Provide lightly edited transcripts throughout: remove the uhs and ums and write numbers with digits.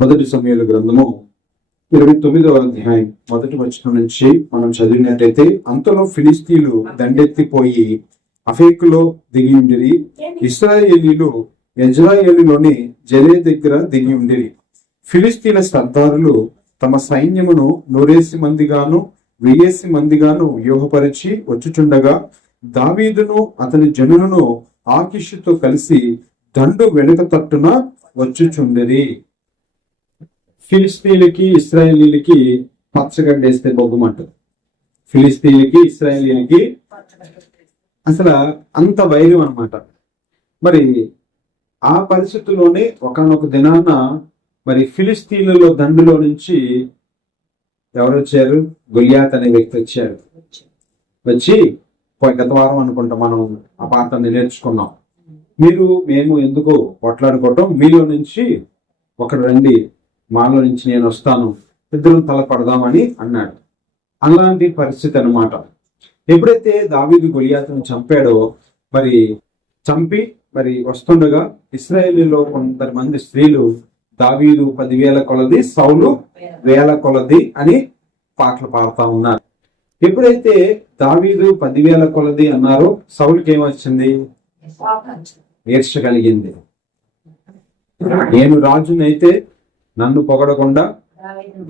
మొదటి సమూయేలు గ్రంథము 29వ అధ్యాయం మొదటి వచనం నుంచి మనం చదివినట్టయితే, అంతలో ఫిలిస్తీన్లు దండెత్తిపోయి అఫేకులో దిగి ఉండిరి. ఇశ్రాయేలీలు యెజ్రెయేలులోని జెలే దగ్గర దిగి ఉండిరి. ఫిలిస్తీన్ల సర్దారులు తమ సైన్యమును 100 మందిగాను 1000 మందిగాను వ్యూహపరిచి వచ్చుచుండగా, దావీదును అతని జనులను ఆకీషుతో కలిసి దండు వెనుక తట్టున వచ్చుచుండిరి. ఫిలిస్తీన్లకి ఇశ్రాయేలీలకి పచ్చగడ్డేస్తే బొగ్గుమంటారు. ఫిలిస్తీన్లకి ఇశ్రాయేలీలకి అసలు అంత వైరం అన్నమాట. మరి ఆ పరిస్థితుల్లోనే ఒకానొక దినాన మరి ఫిలిస్తీన్లలో దండులో నుంచి ఎవరు వచ్చారు? గొలియాత్ అనే వ్యక్తి వచ్చారు. వచ్చి గత వారం అనుకుంటా మనం ఆ పాఠాన్ని నేర్చుకున్నాం. మేము ఎందుకు కొట్లాడుకోవటం, మీలో నుంచి ఒకరు రండి, మాలో నుంచి నేను వస్తాను, ఇద్దరం తలపడదామని అన్నాడు. అలాంటి పరిస్థితి అన్నమాట. ఎప్పుడైతే దావీదు గొలియాతును చంపాడో, చంపి వస్తుండగా ఇశ్రాయేలీలో కొంతమంది స్త్రీలు దావీదు 10,000 కొలది, సౌలు 1,000 కొలది అని పాటలు పాడుతా ఉన్నారు. ఎప్పుడైతే దావీదు 10,000 కొలది అన్నారో, సౌలుకి ఏమొచ్చింది? ఈర్ష్య కలిగింది. నేను రాజునైతే నన్ను పొగడకుండా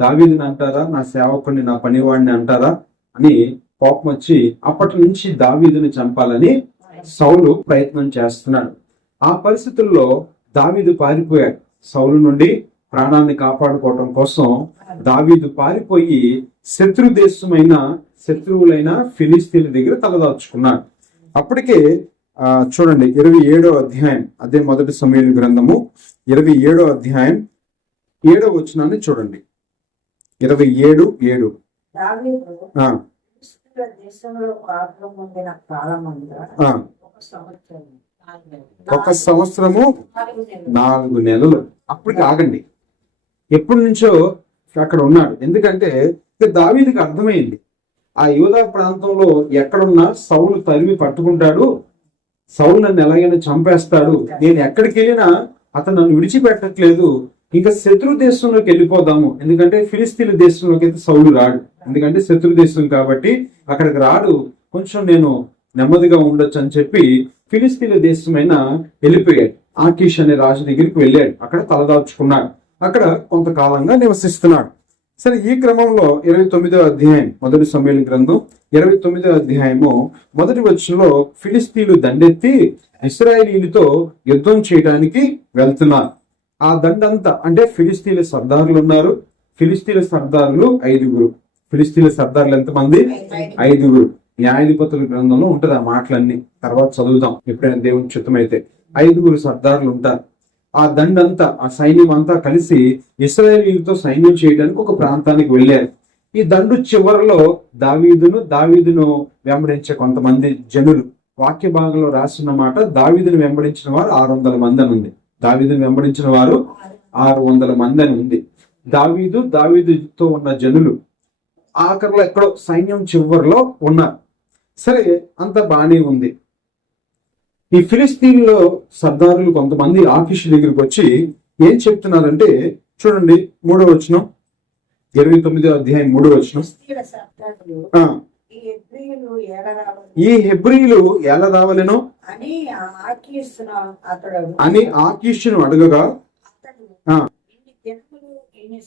దావీదుని అంటారా, నా సేవకుడిని, నా పనివాడిని అంటారా అని కోపం వచ్చి అప్పటి నుంచి దావీదుని చంపాలని సౌలు ప్రయత్నం చేస్తున్నాడు. ఆ పరిస్థితుల్లో దావీదు పారిపోయాడు. సౌలు నుండి ప్రాణాన్ని కాపాడుకోవటం కోసం దావీదు పారిపోయి శత్రువులైన ఫిలిస్తీన్ల దగ్గర తలదాచుకున్నాడు. అప్పటికే చూడండి 27వ అధ్యాయం, అదే మొదటి సమూయేలు గ్రంథము 27వ అధ్యాయం 7వ వచనాన్ని చూడండి. 27:7 ఒక సంవత్సరము 4 నెలలు. అప్పటికి ఆగండి, ఎప్పటి నుంచో అక్కడ ఉన్నాడు. ఎందుకంటే దావీదుకి అర్థమైంది, ఆ యూదా ప్రాంతంలో ఎక్కడున్నా సౌలు తరిమి పట్టుకుంటాడు, సౌలు నన్ను ఎలాగైనా చంపేస్తాడు, నేను ఎక్కడికి వెళ్ళినా అతను నన్ను విడిచిపెట్టట్లేదు, ఇంకా శత్రు దేశంలోకి వెళ్ళిపోదాము. ఎందుకంటే ఫిలిస్తీన్ల దేశంలోకి అయితే సౌలు రాడు, ఎందుకంటే శత్రు దేశం కాబట్టి అక్కడికి రాడు, కొంచెం నేను నెమ్మదిగా ఉండొచ్చు అని చెప్పి ఫిలిస్తీన్ల దేశమైన వెళ్ళిపోయాడు. ఆకీష్ అనే రాజు దగ్గరికి వెళ్ళాడు. అక్కడ తలదాచుకున్నాడు. అక్కడ కొంతకాలంగా నివసిస్తున్నాడు. సరే, ఈ క్రమంలో 29వ అధ్యాయం మొదటి సమూయేలు గ్రంథం 29వ అధ్యాయము మొదటి వచనంలో ఫిలిస్తీన్లు దండెత్తి ఇశ్రాయేలీలతో యుద్ధం చేయడానికి వెళ్తున్నారు. ఆ దండంతా అంటే ఫిలిస్తీన్ల సర్దారులు ఉన్నారు. ఫిలిస్తీన్ల సర్దారులు 5. ఫిలిస్తీన్ల సర్దారులు ఎంతమంది? 5. న్యాయాధిపతుల గ్రంథంలో ఉంటది ఆ మాటలన్నీ, తర్వాత చదువుదాం ఎప్పుడైనా దేవుని చిత్తమైతే. 5 సర్దారులు ఉంటారు. ఆ దండంతా, ఆ సైన్యం అంతా కలిసి ఇశ్రాయేలీలతో సైన్యం చేయడానికి ఒక ప్రాంతానికి వెళ్ళారు. ఈ దండు చివరిలో దావీదును వెంబడించే కొంతమంది జనులు, వాక్య భాగంలో రాసిన మాట, దావీదును వెంబడించిన వారు 600 మంది అని ఉంది. దావీదును వెంబడించిన వారు 600 మంది అని ఉంది. దావీదుతో ఉన్న జనులు ఆఖరిలో ఎక్కడో సైన్యం చివరిలో ఉన్నారు. సరే, అంత బానే ఉంది. ఈ ఫిలిస్తీన్లో సర్దారులు కొంతమంది ఆకీషు దగ్గరికి వచ్చి ఏం చెప్తున్నారంటే, చూడండి 3వ వచనం, 29వ అధ్యాయం 3వ వచనం. ఈ హెబ్రీయులు ఎలా రావాలనో అని ఆకీషును అడగగా,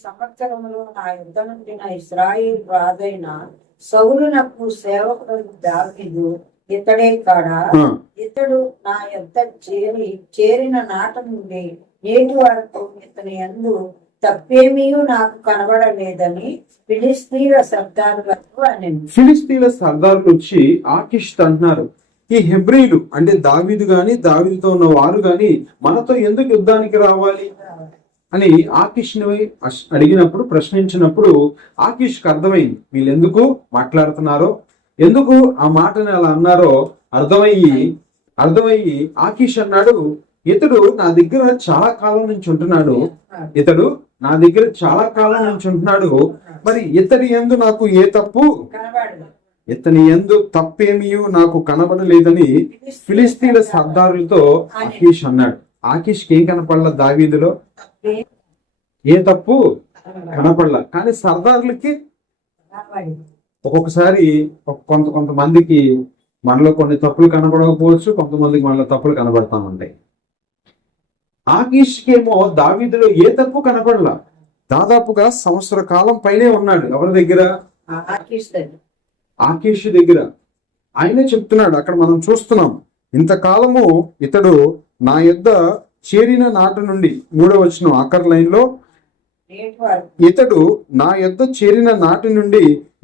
సంవత్సరములో నా యుద్ధ నుండి ఇశ్రాయేలు రాజైన సౌలునకు సేవకుడు దావీదు ఇతడే కాడా? ఇతడు నా యుద్ధ చేరిన నాట నుండి నేటి వరకు ఇతని యందు తప్పేమీ నాకు కనబడలేదని ఫిలిస్తీన్ల సర్దారులకు అనేది. ఫిలిస్తీన్ల సర్దారులు వచ్చి ఆకీష్ అంటున్నారు, ఈ హెబ్రీయులు అంటే దావీదు గాని దావీదుతో ఉన్న వారు గాని మనతో ఎందుకు యుద్ధానికి రావాలి అని ఆకీష్ని అడిగినప్పుడు, ప్రశ్నించినప్పుడు ఆకీష్కి అర్థమైంది వీళ్ళు ఎందుకు మాట్లాడుతున్నారో, ఎందుకు ఆ మాటని అలా అన్నారో అర్థమయ్యి ఆకీష్ అన్నాడు, ఇతడు నా దగ్గర చాలా కాలం నుంచి ఉంటున్నాడు, మరి ఇతడి యందు నాకు ఏ తప్పు, ఇతని యందు తప్పేమీ నాకు కనబడలేదని ఫిలిస్తీన్ల సర్దారులతో ఆకీష్ అన్నాడు. ఆకీష్కి ఏం కనపడలా దావీదులో? ఏ తప్పు కనపడలా. కానీ సర్దార్లకి ఒక్కొక్కసారి కొంతమందికి మనలో కొన్ని తప్పులు కనపడకపోవచ్చు, కొంతమందికి మనలో తప్పులు కనబడతా ఉంటాయి. ఆకీష్కేమో దావీదులో ఏ తప్పు కనపడలా. దాదాపుగా సంవత్సర కాలం పైనే ఉన్నాడు. ఎవరి దగ్గర? ఆకీష్ దగ్గర. ఆయనే చెప్తున్నాడు, అక్కడ మనం చూస్తున్నాం, ఇంతకాలము ఇతడు నా యొద్ద చేరిన నాటి నుండి, 3వ వచనం ఆఖరి లైన్లో, ఇతడు నా యొద్ద చేరిన నాటి నుండి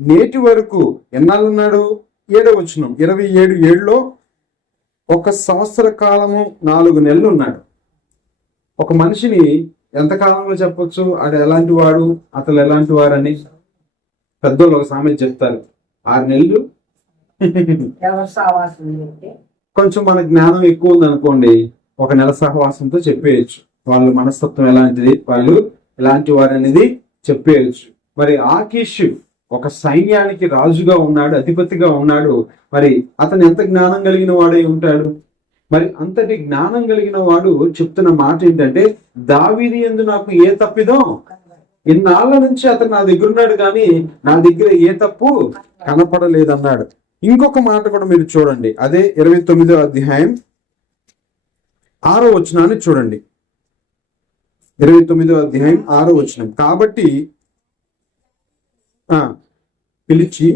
నేటి వరకు ఎన్నాళ్ళున్నాడు? 7వ వచనం 27:7లో 1 సంవత్సర కాలము 4 నెలలు ఉన్నాడు. ఒక మనిషిని ఎంత కాలంలో చెప్పొచ్చు అది ఎలాంటి వాడు, అతను ఎలాంటి వారని? పెద్దోళ్ళు ఒక సామెత చెప్తారు, 6 నెలలు. కొంచెం మన జ్ఞానం ఎక్కువ ఉంది అనుకోండి, 1 నెల సహవాసంతో చెప్పేయచ్చు వాళ్ళు మనస్తత్వం ఎలాంటిది, వాళ్ళు ఎలాంటి వారు అనేది చెప్పేయచ్చు. మరి ఆకీష్ ఒక సైన్యానికి రాజుగా ఉన్నాడు, అధిపతిగా ఉన్నాడు. మరి అతను ఎంత జ్ఞానం కలిగిన వాడై ఉంటాడు? మరి అంతటి జ్ఞానం కలిగిన వాడు చెప్తున్న మాట ఏంటంటే, దావీదు యందు నాకు ఏ తప్పిదం, ఇన్నాళ్ళ నుంచి అతను నా దగ్గర ఉన్నాడు కానీ నా దగ్గర ఏ తప్పు కనపడలేదన్నాడు. ఇంకొక మాట కూడా మీరు చూడండి, అదే 29వ అధ్యాయం 6వ వచనాన్ని చూడండి. 29వ అధ్యాయం 6వ వచనం. కాబట్టి పిలిచి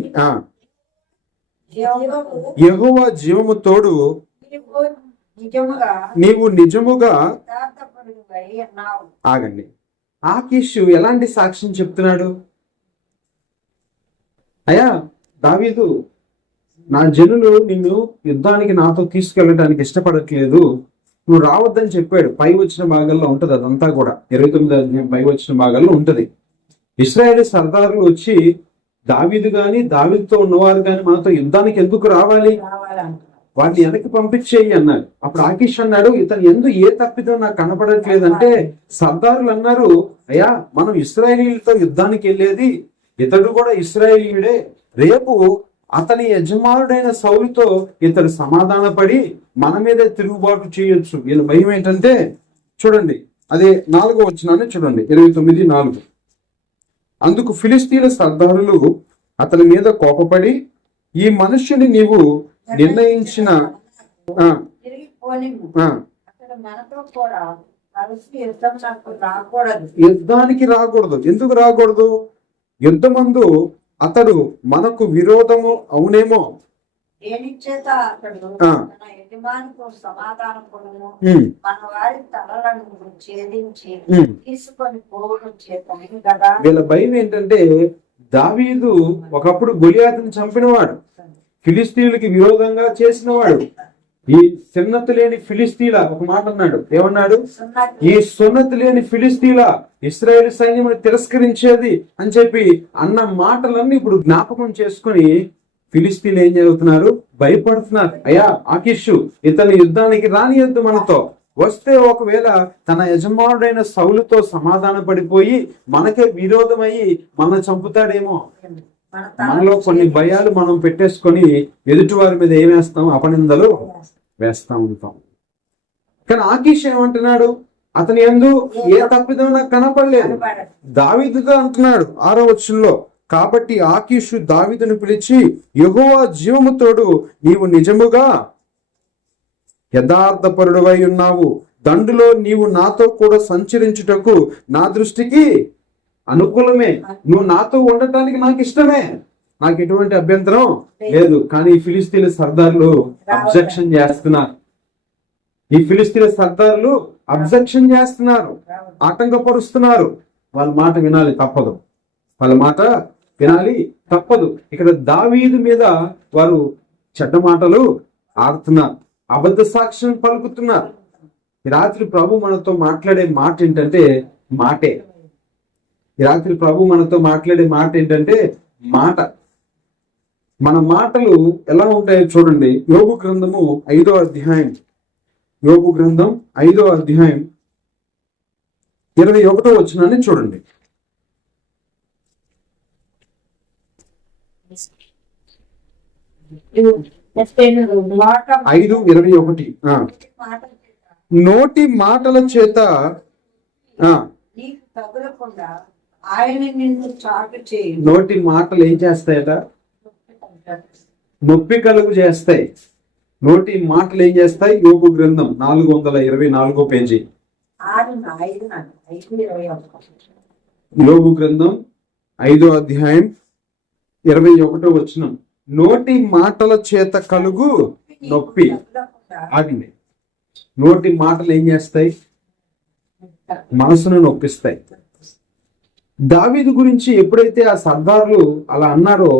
యెహోవా జీవము తోడు నీవు నిజముగా. ఆగండి, ఆకీష్ ఎలాంటి సాక్ష్యం చెప్తున్నాడు? అయ్యా దావీదు, నా జనులు నిన్ను యుద్ధానికి నాతో తీసుకెళ్ళడానికి ఇష్టపడట్లేదు, నువ్వు రావద్దని చెప్పాడు. పై వచ్చిన భాగాల్లో ఉంటది అదంతా కూడా, 29వ అధ్యాయం పై వచ్చిన భాగాల్లో ఉంటది. ఇశ్రాయేలు సర్దారులు వచ్చి దావీదు గాని దావీదుతో ఉన్నవారు గాని మనతో యుద్ధానికి ఎందుకు రావాలి, వాటిని వెనక్కి పంపించేయి అన్నాడు. అప్పుడు ఆకీష్ అన్నాడు, ఇతను ఎందుకు ఏ తప్పిదో నాకు కనపడట్లేదంటే, సర్దారులు అన్నారు, అయ్యా మనం ఇశ్రాయేలీలతో యుద్ధానికి వెళ్ళేది, ఇతడు కూడా ఇశ్రాయేలీయుడే, రేపు అతని యజమానుడైన సౌలుతో ఇతడు సమాధానపడి మన మీదే తిరుగుబాటు చేయొచ్చు. వీళ్ళ భయం ఏంటంటే, చూడండి అదే 4వ వచనాన్ని చూడండి, 29:4. అందుకు ఫిలిష్తీయుల సర్దారులు అతని మీద కోపపడి, ఈ మనుష్యుని నీవు నిర్ణయించిన యుద్ధానికి రాకూడదు. ఎందుకు రాకూడదు? యుద్ధమందు అతడు మనకు విరోధము అవునేమో. వీళ్ళ భయం ఏంటంటే, దావీదు ఒకప్పుడు గొలియాతుని చంపినవాడు, ఫిలిస్తీయులకి విరోధంగా చేసినవాడు. ఈ సున్నతి లేని ఫిలిస్తీల ఒక మాట అన్నాడు, ఏమన్నాడు? ఈ సున్నతి లేని ఫిలిస్తీల ఇశ్రాయేలు సైన్యమును తిరస్కరించేది అని చెప్పి అన్న మాటలన్నీ ఇప్పుడు జ్ఞాపకం చేసుకుని ఫిలిస్తీన్లు ఏం జరుగుతున్నారు? భయపడుతున్నారు. అయ్యా ఆకీషు, ఇతని యుద్ధానికి రానియద్దు, మనతో వస్తే ఒకవేళ తన యజమానుడైన సౌలుతో సమాధాన పడిపోయి మనకే విరోధమయ్యి మన చంపుతాడేమో. మనలో కొన్ని భయాలు మనం పెట్టేసుకొని ఎదుటి వారి మీద ఏమేస్తాం? అపనిందలు వేస్తా ఉంటాం. కానీ ఆకీష్ ఏమంటున్నాడు? అతని యందు ఏ తప్పిదం నాకు కనపడలేదు. దావీదుతో అంటున్నాడు 6వ వచనంలో, కాబట్టి ఆకీషు దావీదును పిలిచి, యెహోవా జీవము తోడు నీవు నిజముగా యథార్థపరుడవై ఉన్నావు, దండులో నీవు నాతో కూడా సంచరించుటకు నా దృష్టికి అనుకూలమే, నువ్వు నాతో ఉండటానికి నాకు ఇష్టమే, నాకు ఎటువంటి అభ్యంతరం లేదు. కానీ ఈ ఫిలిస్తీన్ల సర్దార్లు అబ్జెక్షన్ చేస్తున్నారు. ఈ ఫిలిస్తీన్ల సర్దార్లు అబ్జెక్షన్ చేస్తున్నారు, ఆటంకపరుస్తున్నారు. వాళ్ళ మాట వినాలి తప్పదు, వాళ్ళ మాట వినాలి తప్పదు. ఇక్కడ దావీదు మీద వారు చెడ్డ మాటలు ఆడుతున్నారు, అబద్ధ సాక్ష్యం పలుకుతున్నారు. ఈ రాత్రి ప్రభు మనతో మాట్లాడే మాట ఏంటంటే మాటే. ఈ రాత్రి ప్రభు మనతో మాట్లాడే మాట ఏంటంటే మాట. మన మాటలు ఎలా ఉంటాయో చూడండి. యోబు గ్రంథము 5వ అధ్యాయం, యోబు గ్రంథం 5వ అధ్యాయం 21వ వచనాన్ని చూడండి. 5:21. నోటి మాటల చేత తగులకుండా ఆయన నిన్ను చాటు చేయి. నోటి మాటలు ఏం చేస్తాయట? నొప్పి కలుగు చేస్తాయి. నోటి మాటలు ఏం చేస్తాయి? యోబు గ్రంథం 424 పేజీ. యోబు గ్రంథం 5వ అధ్యాయం 21వ వచనం. నోటి మాటల చేత కలుగు నొప్పి. ఆగింది. నోటి మాటలు ఏం చేస్తాయి? మనసును నొప్పిస్తాయి. దావీదు గురించి ఎప్పుడైతే ఆ సర్దారులు అలా అన్నారో,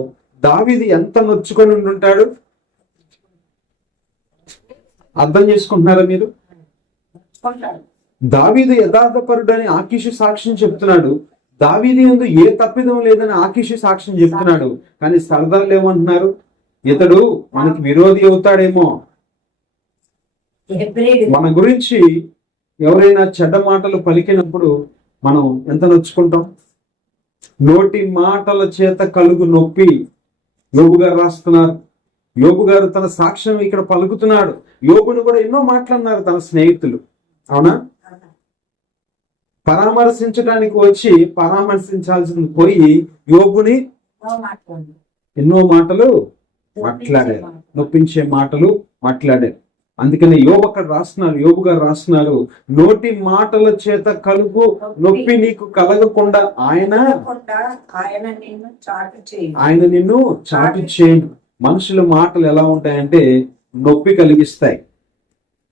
దావీదు ఎంత నొచ్చుకొని ఉండుంటాడు? అర్థం చేసుకుంటున్నారా మీరు? దావీదు యథార్థపరుడని ఆకీషు సాక్ష్యం చెప్తున్నాడు. దావీదు యందు ఏ తప్పిదం లేదని ఆకీషు సాక్ష్యం చెప్తున్నాడు. కానీ సర్దార్లు ఏమంటున్నారు? ఇతడు మనకి విరోధి అవుతాడేమో. మన గురించి ఎవరైనా చెడ్డ మాటలు పలికినప్పుడు మనం ఎంత నొచ్చుకుంటాం? నోటి మాటల చేత కలుగు నొప్పి. యోబు గారు రాస్తున్నారు. యోబు గారు తన సాక్ష్యం ఇక్కడ పలుకుతున్నాడు. యోబును కూడా ఎన్నో మాటలన్నారు తన స్నేహితులు. అవునా? పరామర్శించడానికి వచ్చి పరామర్శించాల్సింది పోయి యోబుని ఎన్నో మాటలు మాట్లాడారు. నొప్పించే మాటలు మాట్లాడారు. అందుకని యోబు అక్కడ రాస్తున్నారు, యోబు గారు రాస్తున్నారు, నోటి మాటల చేత కలుగు నొప్పి నీకు కలగకుండా ఆయన నిన్ను చాటు చేయను. మనుషుల మాటలు ఎలా ఉంటాయంటే నొప్పి కలిగిస్తాయి,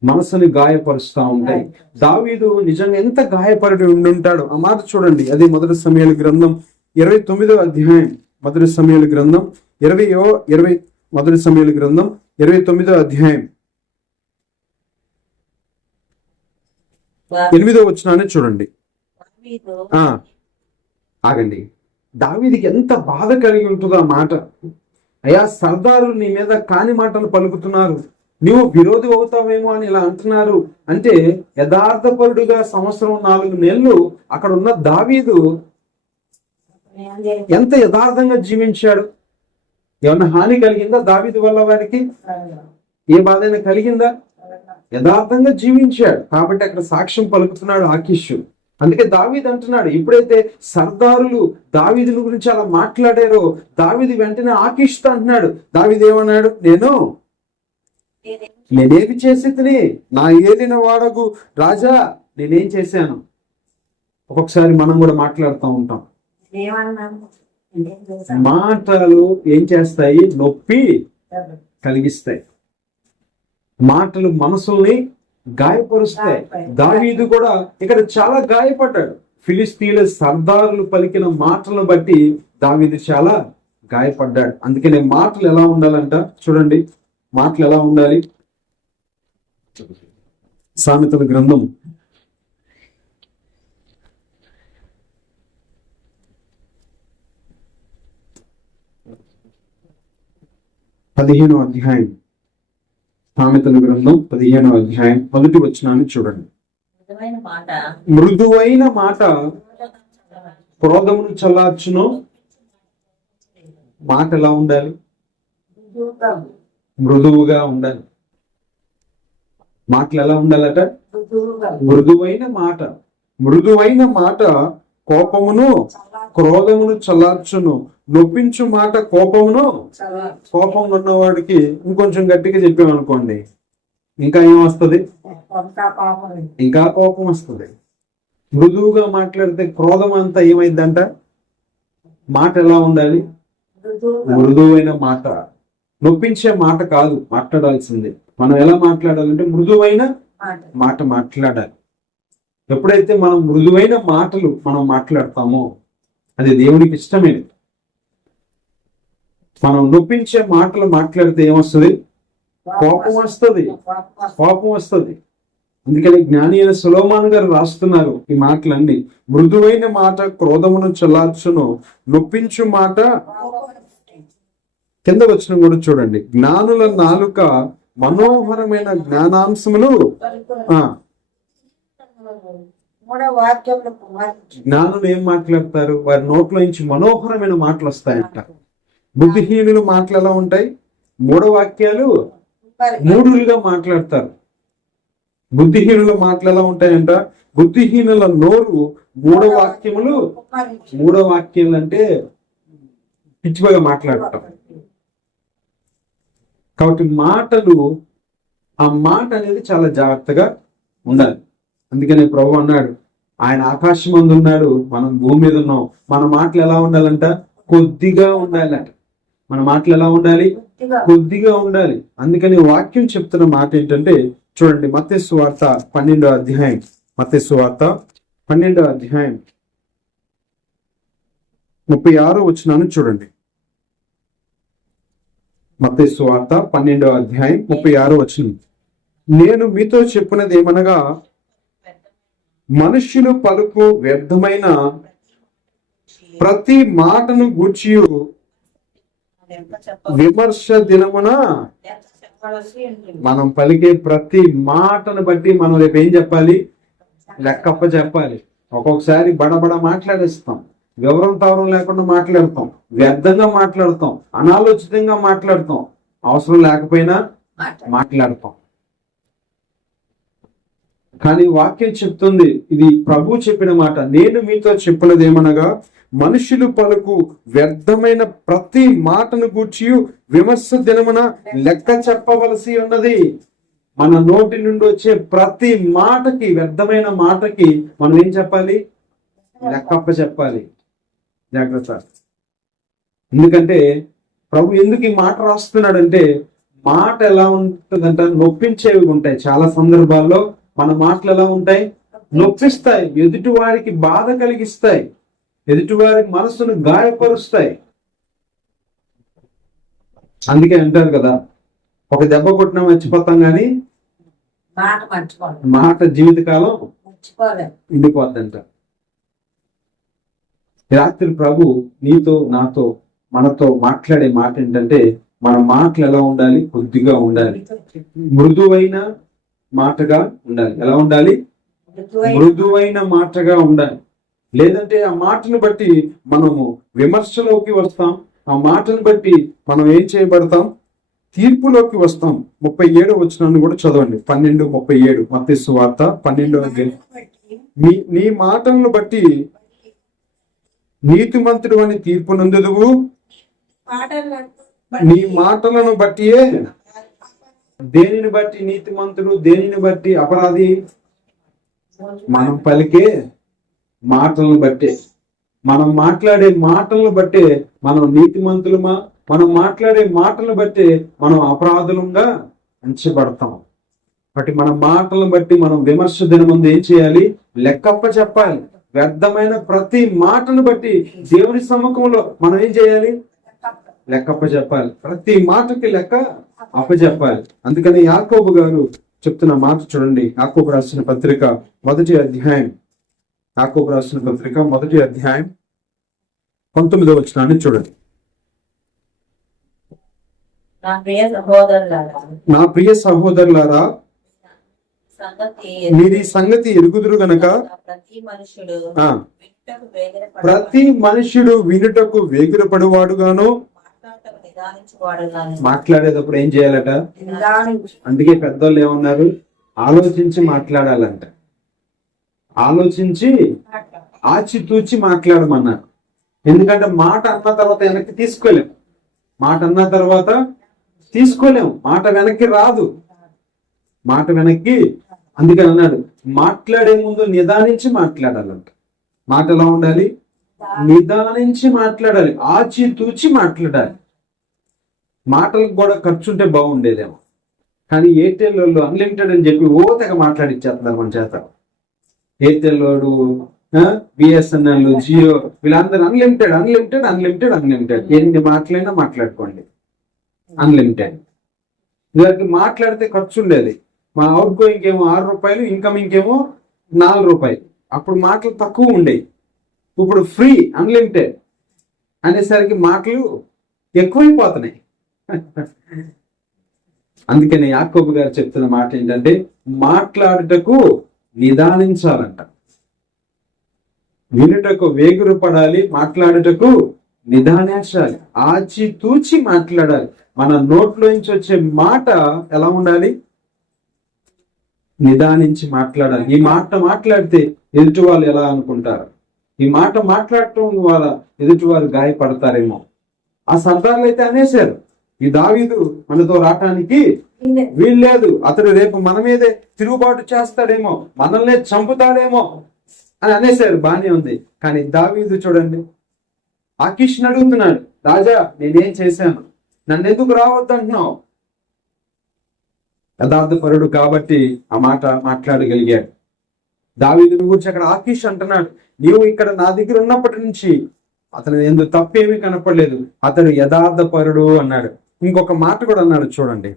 మనసుని గాయపరుస్తా ఉంటాయి. దావీదు నిజంగా ఎంత గాయపడి ఉండుంటాడు. ఆ మాట చూడండి. అది మొదటి సమూయేలు గ్రంథం 29వ అధ్యాయం. మొదటి సమూయేలు గ్రంథం 29వ అధ్యాయం 8వ వచనాన్ని చూడండి. ఆగండి. దావీదుకి ఎంత బాధ కలిగి ఉంటుందో ఆ మాట. అయ్యా, సర్దారు నీ మీద కాని మాటలు పలుకుతున్నారు, నువ్వు విరోధి అవుతావేమో అని ఇలా అంటున్నారు. అంటే యథార్థపరుడుగా 4 నెలలు అక్కడ ఉన్న దావీదు ఎంత యథార్థంగా జీవించాడు. ఏమన్నా హాని కలిగిందా దావీదు వల్ల? వారికి ఏ బాధ అయినా కలిగిందా? యథార్థంగా జీవించాడు కాబట్టి అక్కడ సాక్ష్యం పలుకుతున్నాడు ఆకీషు. అందుకే దావీదు అంటున్నాడు, ఎప్పుడైతే సర్దారులు దావీదుని గురించి అలా మాట్లాడారో దావీదు వెంటనే ఆకీషుతో అంటున్నాడు. దావీదు ఏమన్నాడు? నేనేమి చేసి తిని నా ఏలిన వాడగు రాజా నేనేం చేశాను? ఒక్కొక్కసారి మనం కూడా మాట్లాడుతూ ఉంటాం. మాటలు ఏం చేస్తాయి? నొప్పి కలిగిస్తాయి. మాటలు మనసుల్ని గాయపరుస్తాయి. దావీదు కూడా ఇక్కడ చాలా గాయపడ్డాడు. ఫిలిస్తీన్ల సర్దారులు పలికిన మాటలను బట్టి దావీదు చాలా గాయపడ్డాడు. అందుకనే మాటలు ఎలా ఉండాలంట చూడండి. మాటలు ఎలా ఉండాలి? సామెతల గ్రంథం 15వ అధ్యాయం. సామెతల గ్రంథం 15వ అధ్యాయం 1వ వచనాన్ని చూడండి. మృదువైన మాట క్రోధమును చల్లార్చును. మాట ఎలా ఉండాలి? మృదువుగా ఉండాలి. మాటలు ఎలా ఉండాలట? మృదువైన మాట. మృదువైన మాట కోపమును క్రోధమును చల్లార్చును. నొప్పించు మాట కోపమును. కోపం ఉన్నవాడికి ఇంకొంచెం గట్టిగా చెప్పామనుకోండి ఇంకా ఏం వస్తుంది? ఇంకా కోపం వస్తుంది. మృదువుగా మాట్లాడితే క్రోధం అంతా ఏమైందంట? మాట ఎలా ఉండాలి? మృదువైన మాట. నొప్పించే మాట కాదు మాట్లాడాల్సింది. మనం ఎలా మాట్లాడాలంటే మృదువైన మాట మాట్లాడాలి. ఎప్పుడైతే మనం మృదువైన మాటలు మనం మాట్లాడతామో అది దేవునికి ఇష్టమైనది. మనం నొప్పించే మాటలు మాట్లాడితే ఏమొస్తుంది? కోపం వస్తుంది. కోపం వస్తుంది. అందుకని జ్ఞాని అయిన సొలొమోను గారు రాస్తున్నారు ఈ మాటలన్నీ. మృదువైన మాట క్రోధమును చల్లార్చును, నొప్పించు మాట. కింద వచ్చిన కూడా చూడండి. జ్ఞానుల నాలుక మనోహరమైన జ్ఞానాంశములు. జ్ఞానులు ఏం మాట్లాడతారు? వారి నోట్లో నుంచి మనోహరమైన మాటలు వస్తాయంట. బుద్ధిహీనులు మాటలు ఎలా ఉంటాయి? మూఢవాక్యాలు మూఢులుగా మాట్లాడతారు. బుద్ధిహీనుల మాటలు ఎలా ఉంటాయంట? బుద్ధిహీనుల నోరు మూడో వాక్యములు అంటే పిచ్చిగా మాట్లాడటం. కాబట్టి ఆ మాట అనేది చాలా జాగ్రత్తగా ఉండాలి. అందుకని ప్రభు అన్నాడు, ఆయన ఆకాశం మందు ఉన్నాడు, మనం భూమి మీద ఉన్నాం. మన మాటలు ఎలా ఉండాలంట? కొద్దిగా ఉండాలంట. మన మాటలు ఎలా ఉండాలి? కొద్దిగా ఉండాలి. అందుకని వాక్యం చెప్తున్న మాట ఏంటంటే, చూడండి మత్తయి సువార్త 12వ అధ్యాయం, మత్తయి సువార్త 12వ అధ్యాయం 36వ వచనాన్ని చూడండి. మత్తయి సువార్త 12వ అధ్యాయం 36వ వచనం. నేను మీతో చెప్పినది ఏమనగా, మనుష్యులు పలుకు వ్యర్థమైన ప్రతి మాటను గూర్చి విమర్శ దినమున మనం పలికే ప్రతి మాటను బట్టి మనం రేపు ఏం చెప్పాలి? లెక్కప్ప చెప్పాలి. ఒక్కొక్కసారి బడబడ మాట్లాడేస్తాం, వివరం తవరం లేకుండా మాట్లాడతాం, వ్యర్థంగా మాట్లాడతాం, అనాలోచితంగా మాట్లాడతాం, అవసరం లేకపోయినా మాట్లాడతాం. కానీ వాక్యం చెప్తుంది, ఇది ప్రభు చెప్పిన మాట, నేను మీతో చెప్పినది ఏమనగా, మనుషులు పలుకు వ్యర్థమైన ప్రతి మాటను గూర్చి విమర్శ దినమున లెక్క చెప్పవలసి ఉన్నది. మన నోటి నుండి వచ్చే ప్రతి మాటకి, వ్యర్థమైన మాటకి మనం ఏం చెప్పాలి? లెక్కప్ప చెప్పాలి. జాగ్రత్త. ఎందుకంటే ప్రభు ఎందుకు ఈ మాట రాస్తున్నాడంటే, మాట ఎలా ఉంటుందంటే నొప్పించేవి ఉంటాయి. చాలా సందర్భాల్లో మన మాటలు ఎలా ఉంటాయి? నొప్పిస్తాయి, ఎదుటి వారికి బాధ కలిగిస్తాయి, ఎదుటివారి మనసును గాయపరుస్తాయి. అందుకే అంటారు కదా, ఒక దెబ్బ కొట్టినా మర్చిపోతాం కానీ మాట జీవితకాలం ఉండిపోద్దంట. రాత్రి ప్రభు నీతో నాతో మనతో మాట్లాడే మాట ఏంటంటే, మన మాటలు ఎలా ఉండాలి? కొద్దిగా ఉండాలి, మృదువైన మాటగా ఉండాలి. ఎలా ఉండాలి? మృదువైన మాటగా ఉండాలి. లేదంటే ఆ మాటను బట్టి మనము విమర్శలోకి వస్తాం, ఆ మాటను బట్టి మనం ఏం చేయబడతాం? తీర్పులోకి వస్తాం. 37వ వచనాన్ని కూడా చదవండి. 12:37 మత్తయి సువార్త 12వ అధ్యాయం. నీ మాటలను బట్టి నీతిమంతుడు అని తీర్పు నందుదువు, నీ మాటలను బట్టియే. దేనిని బట్టి నీతిమంతుడు, దేనిని బట్టి అపరాధి? మనం పలికే మాటలను బట్టే, మనం మాట్లాడే మాటలను బట్టే మనం నీతిమంతులమా, మనం మాట్లాడే మాటలను బట్టే మనం అపరాధులంగా ఎంచబడతాం. బట్టి మన మాటలను బట్టి మనం విమర్శ దినముందు ఏం చేయాలి? లెక్కప్ప చెప్పాలి. వ్యర్థమైన ప్రతి మాటను బట్టి దేవుని సముఖంలో మనం ఏం చేయాలి? లెక్కప్ప చెప్పాలి. ప్రతి మాటకి లెక్క అప్పచెప్పాలి. అందుకని యాకోబు గారు చెప్తున్న మాట చూడండి. యాకోబు రాసిన పత్రిక 1వ అధ్యాయం, యాకోబు రాసిన పత్రిక 1వ అధ్యాయం 19వ వచనాన్ని చూడండి. నా ప్రియ సహోదరులారా, మీరు ఈ సంగతి ఎరుగుదురు గనక ప్రతి మనుషుడు వినుటకు వేగిరపడువాడుగాను, మాట్లాడేటప్పుడు ఏం చేయాలట? అందుకే పెద్దోళ్ళు ఏమన్నారు? ఆలోచించి మాట్లాడాలంట. ఆలోచించి ఆచితూచి మాట్లాడమన్నారు. ఎందుకంటే మాట అన్న తర్వాత వెనక్కి తీసుకోలేం, మాట అన్న తర్వాత తీసుకోలేము, మాట వెనక్కి రాదు, మాట వెనక్కి. అందుకని అన్నాడు, మాట్లాడే ముందు నిదానించి మాట్లాడాలంట. మాట ఎలా ఉండాలి? నిదానించి మాట్లాడాలి, ఆచితూచి మాట్లాడాలి. మాటలకు కూడా ఖర్చు ఉంటే బాగుండేదేమో, కానీ ఎయిర్టెల్ వాళ్ళు అన్లిమిటెడ్ అని చెప్పి తెగ మాట్లాడిచ్చేస్తున్నారు మన చేత. ఎయిర్టెల్ వాడు, బిఎస్ఎన్ఎల్, జియో, వీళ్ళందరూ అన్లిమిటెడ్ అన్లిమిటెడ్ అన్లిమిటెడ్ అన్లిమిటెడ్. ఎన్ని మాటలైనా మాట్లాడుకోండి, అన్లిమిటెడ్. ఇదివరకు మాట్లాడితే ఖర్చు ఉండేది. మా అవుట్ గోయింగ్ ఏమో 6 రూపాయలు, ఇన్కమింగ్ ఏమో 4 రూపాయలు. అప్పుడు మాటలు తక్కువ ఉండేవి. ఇప్పుడు ఫ్రీ అన్లిమిటెడ్ అనేసరికి మాటలు ఎక్కువైపోతున్నాయి. అందుకని యాకోబు గారు చెప్తున్న మాట ఏంటంటే, మాట్లాడుటకు నిదానించాలంట, వినుటకు వేగురు పడాలి, మాట్లాడుటకు నిదానించాలి, ఆచితూచి మాట్లాడాలి. మన నోట్లో నుంచి వచ్చే మాట ఎలా ఉండాలి? నిదానించి మాట్లాడాలి. ఈ మాట మాట్లాడితే ఎదుటి వాళ్ళు ఎలా అనుకుంటారు, ఈ మాట మాట్లాడటం వల్ల ఎదుటి వారు గాయపడతారేమో. ఆ సర్దార్లు అయితే అనేశారు, ఈ దావీదు మనతో రావటానికి వీల్లేదు, అతడు రేపు మన మీదే తిరుగుబాటు చేస్తాడేమో, మనల్నే చంపుతాడేమో అని అనేశారు. బానే ఉంది. కానీ దావీదు చూడండి, ఆకీష్ని అడుగుతున్నాడు, రాజా నేనేం చేశాను, నన్ను ఎందుకు రావద్దంటున్నావు? యథార్థపరుడు కాబట్టి ఆ మాట మాట్లాడగలిగాడు. దావీదుని గురించి అక్కడ ఆకీష్ అంటున్నాడు, నీవు ఇక్కడ నా దగ్గర ఉన్నప్పటి నుంచి అతను ఎందుకు తప్పేమీ కనపడలేదు, అతడు యథార్థపరుడు అన్నాడు. ఇంకొక మాట కూడా అన్నాడు చూడండి,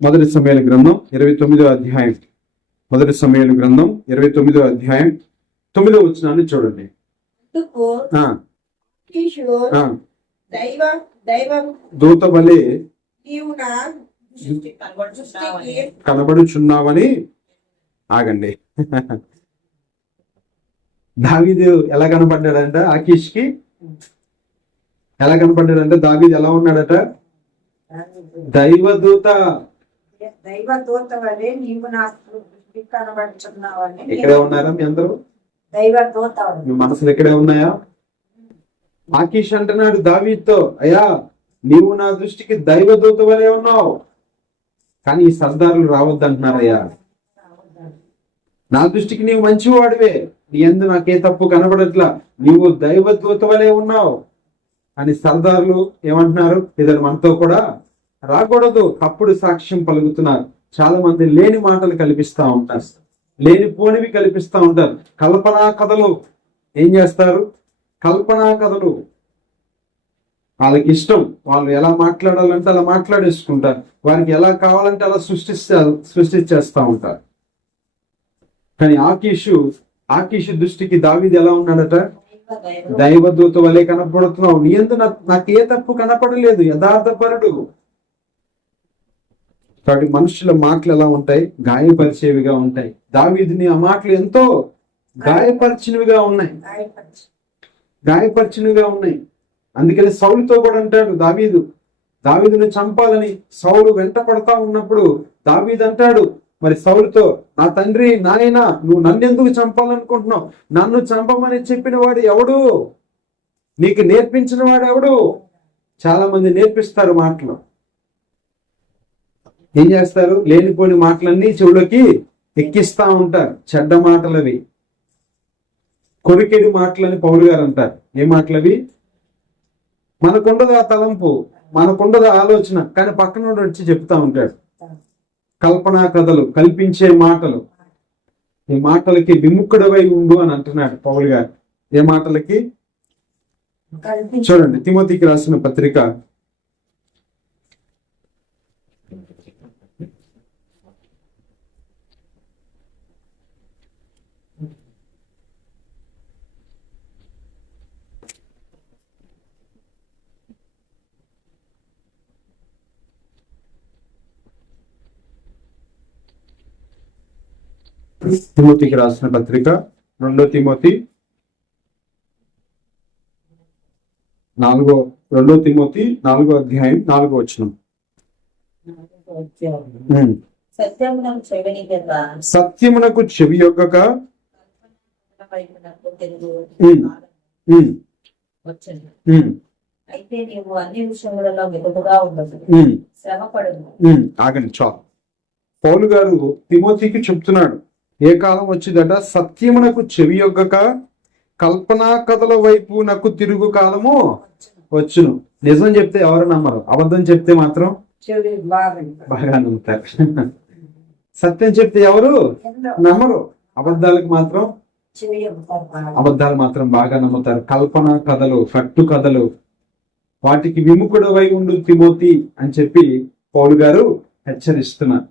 మొదటి సమూయేలు గ్రంథం 29వ అధ్యాయం, మొదటి సమూయేలు గ్రంథం 29వ అధ్యాయం 9వ వచనాన్ని చూడండి. దూత వలె కనబడుచున్నావని. ఆగండి, దావీదు ఎలా కనపడ్డాడంట ఆకీష్కి? ఎలా కనపడ్డాడంటే దావీదు ఎలా ఉన్నాడట? దైవదూత. దైవదూత వలె నీవు నాకు కనబడుచున్నావని. ఇక్కడే ఉన్నారా మీ అందరూ? దైవదూత మీ మనసులు ఇక్కడే ఉన్నాయా? ఆకీష్ అంటున్నాడు దావీదుతో, అయ్యా నీవు నా దృష్టికి దైవదూత వలె ఉన్నావు, కానీ ఈ సర్దారులు రావద్దంటున్నారయ్యా. నా దృష్టికి నీవు మంచివాడివే, నీ యందు నాకే తప్పు కనబడట్లా, నీవు దైవదూత వలె ఉన్నావు అని సర్దారులు ఏమంటున్నారు? ఇతడు మనతో కూడా రాకూడదు. అప్పుడు సాక్ష్యం పలుకుతున్నారు. చాలా మంది లేని మాటలు కల్పిస్తా ఉంటారు, లేని పోనివి కల్పిస్తా ఉంటారు. కల్పనా కథలు ఏం చేస్తారు? కల్పనా కథలు వాళ్ళకి ఇష్టం, వాళ్ళు ఎలా మాట్లాడాలంటే అలా మాట్లాడేసుకుంటారు, వారికి ఎలా కావాలంటే అలా సృష్టించేస్తా ఉంటారు. కానీ ఆకీషు దృష్టికి దావీదు ఎలా ఉన్నాడట? దైవదూత వలె కనపడుతున్నావు, నీ యందు నాకు ఏ తప్పు కనపడలేదు, యథార్థపరుడు. కాబట్టి మనుషుల మాటలు ఎలా ఉంటాయి? గాయపరిచేవిగా ఉంటాయి. దావీదుని ఆ మాటలు ఎంతో గాయపరిచినవిగా ఉన్నాయి. అందుకని సౌలుతో కూడా అంటాడు దావీదుని చంపాలని సౌలు వెంట పడతా ఉన్నప్పుడు దావీదు అంటాడు మరి సౌలుతో, నా తండ్రి నాయన నువ్వు నన్నెందుకు చంపాలనుకుంటున్నావు? నన్ను చంపమని చెప్పిన వాడు ఎవడు? నీకు నేర్పించిన వాడు ఎవడు? చాలా మంది నేర్పిస్తారు మాటలు. ఏం చేస్తారు? లేనిపోని మాటలన్నీ చెవులోకి ఎక్కిస్తా ఉంటారు. చెడ్డ మాటలవి, కొరికెడి మాటలని పౌలు గారు అంటారు. ఏ మాటలవి? మనకుండదు ఆ తలంపు, మనకుండదు ఆలోచన, కానీ పక్కన వచ్చి చెప్తా ఉంటాడు. కల్పనా కథలు, కల్పించే మాటలు. ఈ మాటలకి విముఖుడవై ఉండు అని అంటున్నాడు పౌలు గారు. ఏ మాటలకి? చూడండి, తిమోతికి రాసిన పత్రిక 2 తిమోతికి రాసిన పత్రిక 2 తిమోతి 4వ అధ్యాయం 4వ వచనం. సత్యమునకు చెవియొగ్గక అయితే నీవు అన్ని విషయములలో మెలకుగా ఉండదు, శ్రమపడదు. ఆగండి చాలు. పౌలు గారు తిమోతికి చెప్తున్నాడు, ఏ కాలం వచ్చిందట? సత్యమునకు చెవియొగ్గక కల్పనా కథల వైపు నాకు తిరుగు కాలము వచ్చును. నిజం చెప్తే ఎవరు నమ్మరు, అబద్ధం చెప్తే మాత్రం బాగా నమ్ముతారు. సత్యం చెప్తే ఎవరు నమ్మరు, అబద్ధాలు మాత్రం బాగా నమ్ముతారు. కల్పనా కథలు, కట్టు కథలు, వాటికి విముఖుడవై ఉండు తిమోతి అని చెప్పి పౌలు గారు హెచ్చరిస్తున్నారు.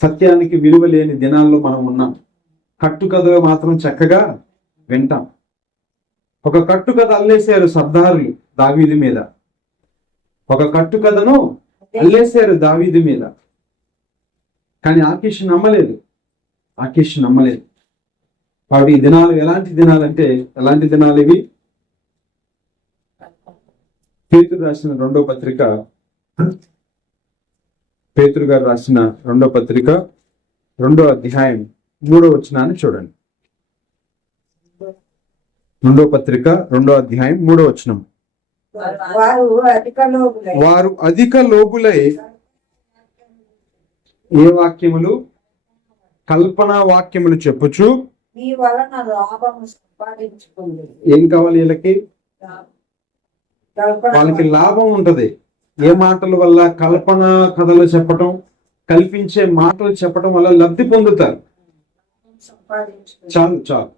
సత్యానికి విలువ లేని దినాల్లో మనం ఉన్నాం. కట్టుకథలు మాత్రం చక్కగా వింటాం. ఒక కట్టుకథ అల్లేశారు సర్దారులు దావీదు మీద, ఒక కట్టుకథను అల్లేశారు దావీదు మీద. కానీ ఆకీష్ నమ్మలేదు. వాడు ఈ దినాలు ఎలాంటి దినాలు ఇవి? పేతురు రాసిన 2వ పత్రిక పేతురు గారు రాసిన 2వ పత్రిక 2వ అధ్యాయం 3వ వచనాన్ని చూడండి. 2వ పత్రిక 2వ అధ్యాయం 3వ వచనం. వారు అధిక లోబులై ఏ వాక్యములు? కల్పనా వాక్యములు చెప్పుచు మీ వలన లాభము సంపాదించుకుంది. ఏం కావాలి వీళ్ళకి? వాళ్ళకి లాభం ఉంటది. ఏ మాటల వల్ల? కల్పన కథలు చెప్పటం, కల్పించే మాటలు చెప్పటం వల్ల లబ్ధి పొందుతారు. చాలు చాలు,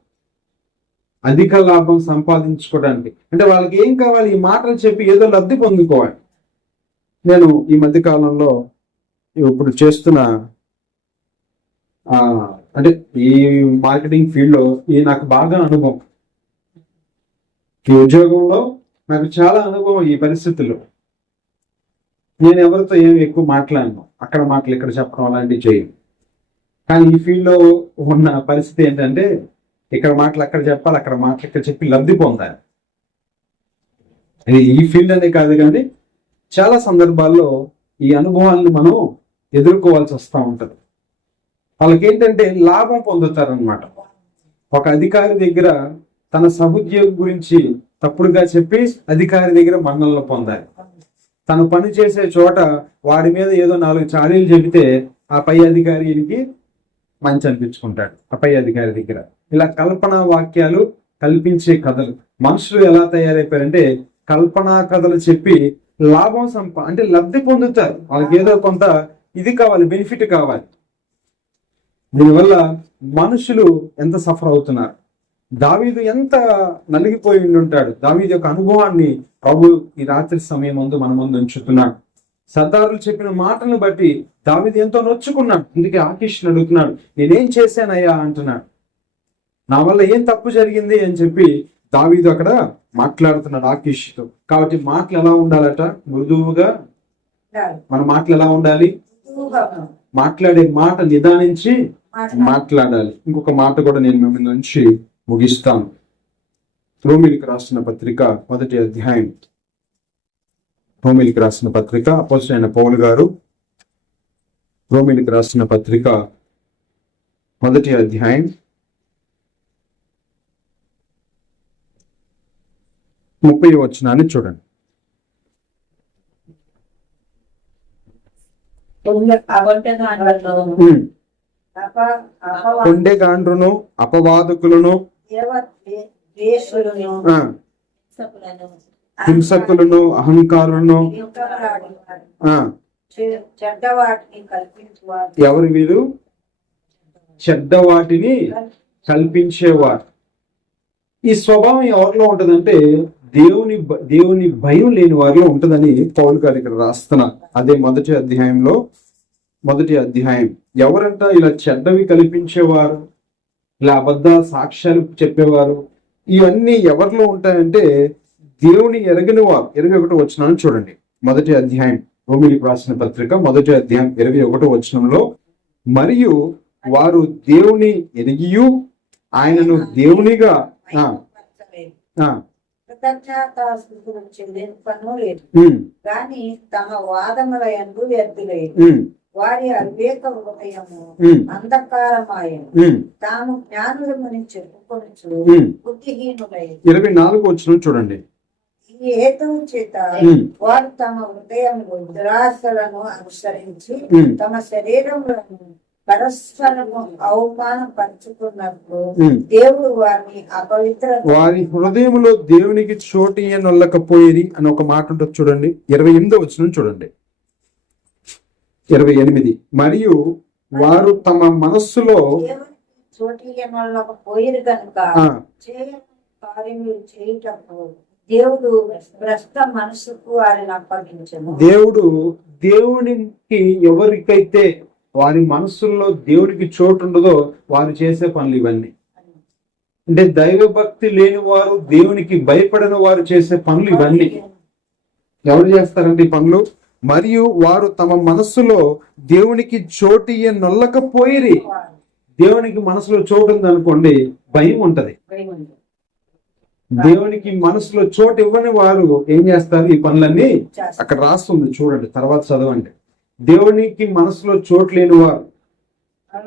అధిక లాభం సంపాదించుకోవడానికి. అంటే వాళ్ళకి ఏం కావాలి? ఈ మాటలు చెప్పి ఏదో లబ్ధి పొందుకోవాలి. నేను ఈ మధ్య కాలంలో ఇప్పుడు చేస్తున్న అంటే ఈ మార్కెటింగ్ ఫీల్డ్ లో ఇది నాకు బాగా అనుభవం. ఈ ఉద్యోగంలో నాకు చాలా అనుభవం. ఈ పరిస్థితుల్లో నేను ఎవరితో ఏమి ఎక్కువ మాట్లాడను, అక్కడ మాటలు ఇక్కడ చెప్పడం అలాంటివి చేయను. కానీ ఈ ఫీల్డ్ లో ఉన్న పరిస్థితి ఏంటంటే ఇక్కడ మాటలు అక్కడ చెప్పాలి, అక్కడ మాటలు ఇక్కడ చెప్పి లబ్ధి పొందాలి. ఇది ఈ ఫీల్డ్ అనే కాదు కానీ చాలా సందర్భాల్లో ఈ అనుభవాలను మనం ఎదుర్కోవాల్సి వస్తూ ఉంటది. వాళ్ళకి ఏంటంటే లాభం పొందుతారనమాట. ఒక అధికారి దగ్గర తన సహోద్యోగి గురించి తప్పుడుగా చెప్పి అధికారి దగ్గర మన్ననలు పొందాలి. తను పని చేసే చోట వాడి మీద ఏదో 4 చాడీలు చెబితే ఆ పై అధికారికి మంచి అనిపించుకుంటాడు ఆ పై అధికారి దగ్గర. ఇలా కల్పనా వాక్యాలు, కల్పించే కథలు. మనుషులు ఎలా తయారైపోయారంటే కల్పనా కథలు చెప్పి లాభం అంటే లబ్ధి పొందుతారు. వాళ్ళకి ఏదో కొంత ఇది కావాలి, బెనిఫిట్ కావాలి. దీనివల్ల మనుషులు ఎంత సఫర్ అవుతున్నారు. దావీదు ఎంత నలిగిపోయి ఉంటాడు. దావీదు యొక్క అనుభవాన్ని ప్రభు ఈ రాత్రి సమయం ముందు మన ముందు ఉంచుతున్నాడు. సర్దారులు చెప్పిన మాటలను బట్టి దావీదు ఎంతో నొచ్చుకున్నాడు. అందుకే ఆకీష్ని అడుగుతున్నాడు, నేనేం చేశానయ్యా అంటున్నాడు. నా వల్ల ఏం తప్పు జరిగింది అని చెప్పి దావీదు అక్కడ మాట్లాడుతున్నాడు ఆకీష్తో. కాబట్టి మాటలు ఎలా ఉండాలట? మృదువుగా. మన మాటలు ఎలా ఉండాలి? మాట్లాడే మాట నిదానించి మాట్లాడాలి. ఇంకొక మాట కూడా నేను మిమ్మల్ని నుంచి ముగిస్తాను. రోమీయులకు రాసిన పత్రిక 1వ అధ్యాయం. రోమీయులకు రాసిన పత్రిక అపోస్తలుడైన పౌలు గారు రోమీయులకు రాసిన పత్రిక 1వ అధ్యాయం 30వ వచనాన్ని చూడండి. కొండెగాండ్రును అపవాదకులను హింసకులను అహంకారులను ఎవరు వీరు? చెడ్డ వాటిని కల్పించేవారు. ఈ స్వభావం ఎవరిలో ఉంటదంటే దేవుని భయం లేని వారిలో ఉంటదని పౌలు గారు ఇక్కడ రాస్తున్నారు. అదే 1వ అధ్యాయం. ఎవరంట ఇలా చెడ్డవి కల్పించేవారు, ఇలా అబద్ధ సాక్ష్యాలు చెప్పేవారు? ఇవన్నీ ఎవరిలో ఉంటాయంటే దేవుని ఎరగని వారు. 21వ వచనాన్ని చూడండి. 1వ అధ్యాయం రోమీయులకు రాసిన పత్రిక 1వ అధ్యాయం 21వ వచనంలో, మరియు వారు దేవుని ఎరిగియు ఆయనను దేవునిగా కానీ తమ వాదముల యందు వ్యర్థులైన వారి అవివేక హృదయము అంధకారమాయను. తాము జ్ఞానులమని చెప్పుకొనుచు బుద్ధిహీనులైన. 24వ వచనం చూడండి. ఈ హేతువు చేత వారు తమ హృదయములు దురాశలను అనుసరించి తమ శరీరములను పరస్పరము అవమానపరుచుకున్నప్పుడు దేవుడు వారిని అపవిత్ర. వారి హృదయములో దేవునికి చోటు ఇయ్యనొల్లకపోయేది అని ఒక మాట ఉంటుంది చూడండి. 28వ వచనం చూడండి. 28. మరియు వారు తమ మనస్సులో చోటు ఇయ్యనొల్లకపోయేది కనుక కార్యములు చేయుటప్పుడు దేవుడు భ్రష్ట మనసుకు వారిని అప్పగించను. దేవునికి ఎవరికైతే వారి మనస్సుల్లో దేవునికి చోటు ఉండదో వారు చేసే పనులు ఇవన్నీ. అంటే దైవభక్తి లేని వారు, దేవునికి భయపడని వారు చేసే పనులు ఇవన్నీ. ఎవరు చేస్తారంటే ఈ పనులు? మరియు వారు తమ మనస్సులో దేవునికి చోటు ఇయ్యనొల్లకపోయిరి. దేవునికి మనసులో చోటు ఉంది అనుకోండి, భయం ఉంటది. దేవునికి మనసులో చోటు ఇవ్వని వారు ఏం చేస్తారు? ఈ పనులన్నీ అక్కడ రాస్తుంది చూడండి, తర్వాత చదవండి. దేవునికి మనసులో చోటు లేని వారు,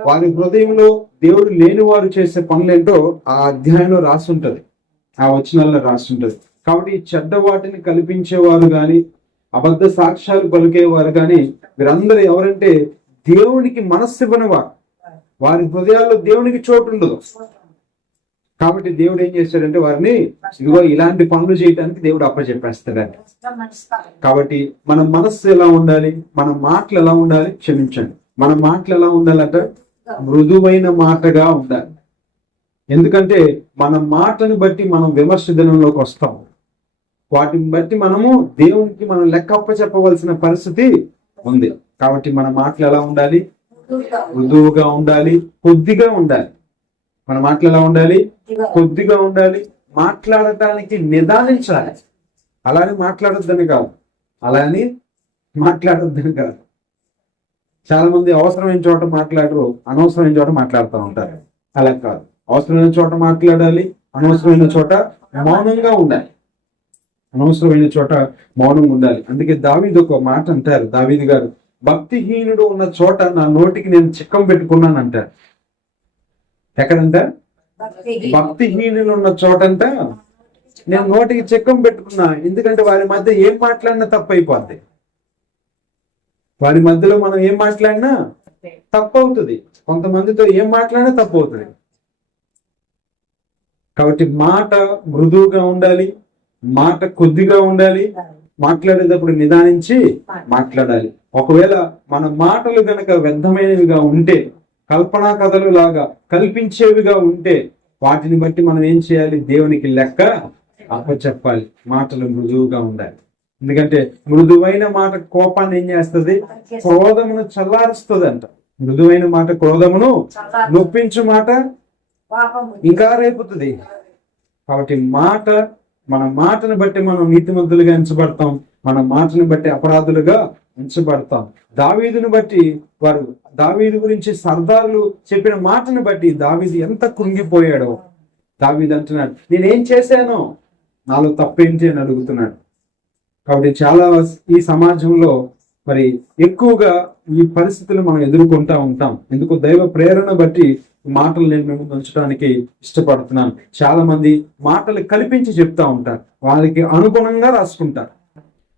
వారి హృదయంలో దేవుడు లేని వారు చేసే పనులేంటో ఆ అధ్యాయంలో రాసి ఉంటది, ఆ వచనాల్లో రాసి ఉంటది. కాబట్టి ఈ చెడ్డ వాటిని కల్పించేవారు గాని, అబద్ధ సాక్ష్యాలు పలికేవారు గాని, వీరందరూ ఎవరంటే దేవునికి మనస్సు ఇవ్వని వారు. వారి హృదయాల్లో దేవునికి చోటు ఉండదు. కాబట్టి దేవుడు ఏం చేస్తాడంటే వారిని ఇదిగో ఇలాంటి పనులు చేయడానికి దేవుడు అప్పచెప్పేస్తాడంట. కాబట్టి మన మనస్సు ఎలా ఉండాలి, మన మాటలు ఎలా ఉండాలి, క్షమించండి, మన మాటలు ఎలా ఉండాలంటే మృదువైన మాటగా ఉండాలి. ఎందుకంటే మన మాటను బట్టి మనం విమర్శ దినంలోకి వస్తాం. వాటిని బట్టి మనము దేవునికి మనం లెక్క అప్పచెప్పవలసిన పరిస్థితి ఉంది. కాబట్టి మన మాటలు ఎలా ఉండాలి, మృదువుగా ఉండాలి, కొద్దిగా ఉండాలి. మన మాటలు ఎలా ఉండాలి, కొద్దిగా ఉండాలి. మాట్లాడటానికి నిదానించాలి. అలానే మాట్లాడొద్దని కాదు, అలానే మాట్లాడొద్దని కాదు. చాలా మంది అవసరమైన చోట మాట్లాడరు, అనవసరమైన చోట మాట్లాడుతూ ఉంటారు. అలా కాదు, అవసరమైన చోట మాట్లాడాలి, అనవసరమైన చోట మౌనంగా ఉండాలి. అనవసరమైన చోట మౌనంగా ఉండాలి. అందుకే దావీదు ఒక మాట అంటారు, దావీదు గారు, భక్తిహీనుడు ఉన్న చోట నా నోటికి నేను చిక్కం పెట్టుకున్నాను అంటారు. ఎక్కడంట? భక్తిహీనులు ఉన్న చోటంట నేను నోటికి చిక్కం పెట్టుకున్నా. ఎందుకంటే వారి మధ్య ఏం మాట్లాడినా తప్పు అయిపోద్ది. వారి మధ్యలో మనం ఏం మాట్లాడినా తప్పు అవుతుంది. కొంతమందితో ఏం మాట్లాడినా తప్పు అవుతుంది. కాబట్టి మాట మృదువుగా ఉండాలి, మాట కొద్దిగా ఉండాలి. మాట్లాడేటప్పుడు నిదానించి మాట్లాడాలి. ఒకవేళ మన మాటలు గనక వ్యర్థమైనవిగా ఉంటే, కల్పనా కథలు లాగా కల్పించేవిగా ఉంటే, వాటిని బట్టి మనం ఏం చేయాలి, దేవునికి లెక్క అప్పచెప్పాలి. మాటలు మృదువుగా ఉండాలి. ఎందుకంటే మృదువైన మాట కోపాన్ని ఏం చేస్తుంది, క్రోధమును చల్లారుస్తుంది అంట. మృదువైన మాట క్రోధమును, నొప్పించు మాట ఇంకా రేపుతుంది. కాబట్టి మన మాటను బట్టి మనం నీతిమంతులుగా ఎంచబడతాం, మన మాటను బట్టి అపరాధులుగా ఎంచబడతాం. దావీదును బట్టి దావీదు గురించి సర్దారులు చెప్పిన మాటను బట్టి దావీదు ఎంత కృంగిపోయాడో. దావీదు అంటున్నాడు, నేనేం చేశానో, నాలో తప్పేంటి అని అడుగుతున్నాడు. కాబట్టి చాలా ఈ సమాజంలో మరి ఎక్కువగా ఈ పరిస్థితులు మనం ఎదుర్కొంటా ఉంటాం. ఎందుకు, దైవ ప్రేరణ బట్టి మాటలు నేను మేము ఉంచడానికి ఇష్టపడుతున్నాను. చాలా మంది మాటలు కల్పించి చెప్తా ఉంటారు, వాళ్ళకి అనుగుణంగా రాసుకుంటారు.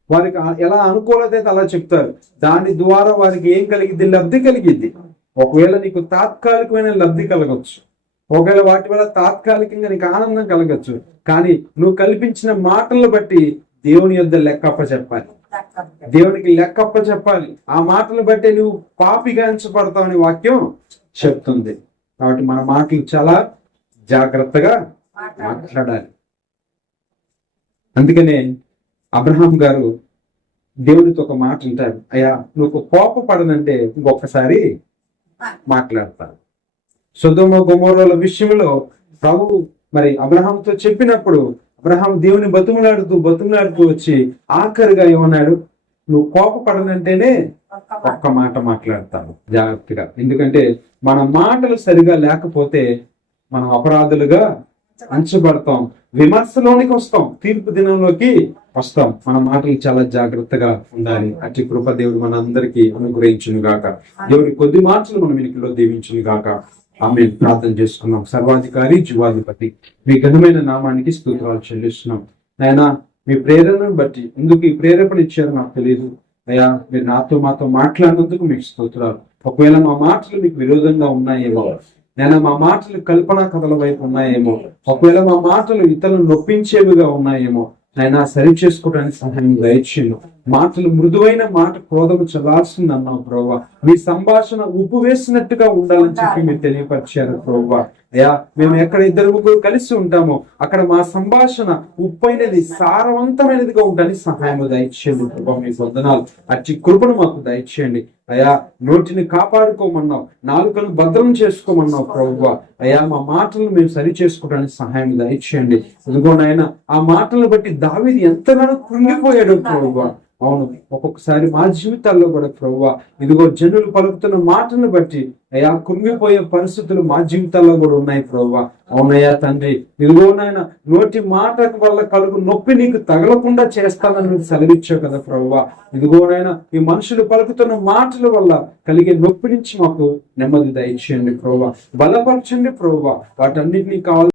వారికి ఎలా అనుకూలత అలా చెప్తారు. దాని ద్వారా వారికి ఏం కలిగిద్ది, లబ్ధి కలిగిద్ది. ఒకవేళ నీకు తాత్కాలికమైన లబ్ధి కలగచ్చు, ఒకవేళ వాటి వల్ల తాత్కాలికంగా నీకు ఆనందం కలగచ్చు. కానీ నువ్వు కల్పించిన మాటలను బట్టి దేవుని యొద్ద లెక్కప్ప చెప్పాలి, దేవునికి లెక్కప్ప చెప్పాలి. ఆ మాటలు బట్టి నువ్వు పాపిగా ఎంచబడతావు అని వాక్యం చెప్తుంది. కాబట్టి మన మాటలు చాలా జాగ్రత్తగా మాట్లాడాలి. అందుకనే అబ్రహాం గారు దేవుడితో ఒక మాట అంటారు, అయ్యా నువ్వు కోపపడనంటే ఇంకొకసారి మాట్లాడతాను. సొదొమ గొమొర్రాల విషయంలో ప్రభు మరి అబ్రహాంతో చెప్పినప్పుడు అబ్రహాం దేవుని బతుములాడుతూ వచ్చి ఆఖరిగా ఏమన్నాడు, నువ్వు కోపపడనంటేనే ఒక్క మాట మాట్లాడతాను జాగ్రత్తగా. ఎందుకంటే మన మాటలు సరిగా లేకపోతే మనం అపరాధులుగా అంచబడతాం, విమర్శలోనికి వస్తాం, తీర్పు దినంలోకి వస్తాం. మన మాటలు చాలా జాగ్రత్తగా ఉండాలి. అట్టి కృప దేవుడు మన అందరికీ అనుగ్రహించును గాక. దేవుడి కొద్ది మాటలు మన వెనుకలో దీవించును గాక. ఆమె ప్రార్థన చేసుకున్నాం. సర్వాధికారి జీవాధిపతి, మీ ఘనమైన నామానికి స్తోత్రాలు చెల్లిస్తున్నాం. నాయనా, మీ ప్రేరణను బట్టి ఎందుకు ఈ ప్రేరేపణ ఇచ్చారో నాకు తెలియదు అయ్యా. మీరు మాతో మాట్లాడినందుకు మీకు స్తోత్రాలు. ఒకవేళ మా మాటలు మీకు విరోధంగా ఉన్నాయేమో, నేను మా మాటలు కల్పనా కథల వైపు ఉన్నాయేమో, ఒకవేళ మా మాటలు ఇతరులను నొప్పించేవిగా ఉన్నాయేమో, నైనా సరి చేసుకోవడానికి సహాయం దయచేయండి. మాటలు మృదువైన మాట క్రోధము చల్లార్స్తుంది అన్నావు ప్రభువా. మీ సంభాషణ ఉప్పు వేసినట్టుగా ఉండాలని చెప్పి మీరు తెలియపరిచారు ప్రభువా. అయ్యా, మేము ఎక్కడ ఇద్దరు ముగ్గురు కలిసి ఉంటామో అక్కడ మా సంభాషణ ఉప్పైనది, సారవంతమైనదిగా ఉండడానికి సహాయం దయచేయండి ప్రభావ. మీ వందనాలు. అట్టి కృపను మాకు దయచేయండి అయ్యా. నోటిని కాపాడుకోమన్నావు, నాలుకను భద్రం చేసుకోమన్నావు ప్రభువా. అయ్యా, మా మాటలను మేము సరి చేసుకోవడానికి సహాయం దయచేయండి. ఇదిగోనైనా ఆ మాటలను బట్టి దావీదు ఎంతగానో కృంగిపోయాడు ప్రభువా. అవును, ఒక్కొక్కసారి మా జీవితాల్లో కూడా ప్రభువా ఇదిగో జనులు పలుకుతున్న మాటను బట్టి అయ్యా కుంగిపోయే పరిస్థితులు మా జీవితాల్లో కూడా ఉన్నాయి ప్రభువా. అవునయ్యా తండ్రి, ఇదిగో నాయన నోటి మాట వల్ల కలుగు నొప్పి నీకు తగలకుండా చేస్తానని సెలవిచ్చావు కదా ప్రభువా. ఇదిగో నాయన ఈ మనుషులు పలుకుతున్న మాటల వల్ల కలిగే నొప్పి నుంచి మాకు నెమ్మది దయచేయండి ప్రభువా. బలపరచండి ప్రభువా. వాటన్నిటినీ కావాలి